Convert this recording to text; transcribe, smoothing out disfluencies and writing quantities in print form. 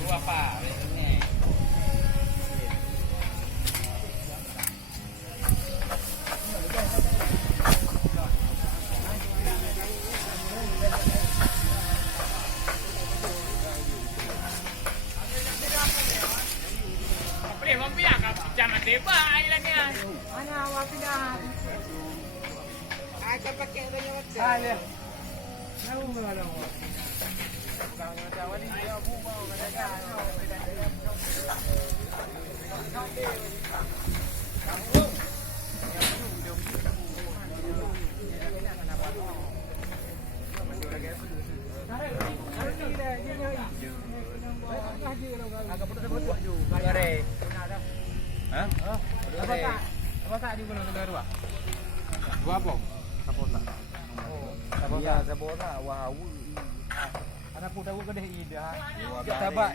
Dua apa? Ini. Boleh membiak jangan debat lagi. Mana awak pindah? Akan pakai banyak macam. Ada. Tahu mana awak? Kalau macam awak ni dia buang mereka. Agak putus-putus juga. Hah? Apa tak di bulan kedua? Dua apa? Sapota. Oh, Ya, sabona. Wow. Anak puda ko kada ida. Kita ba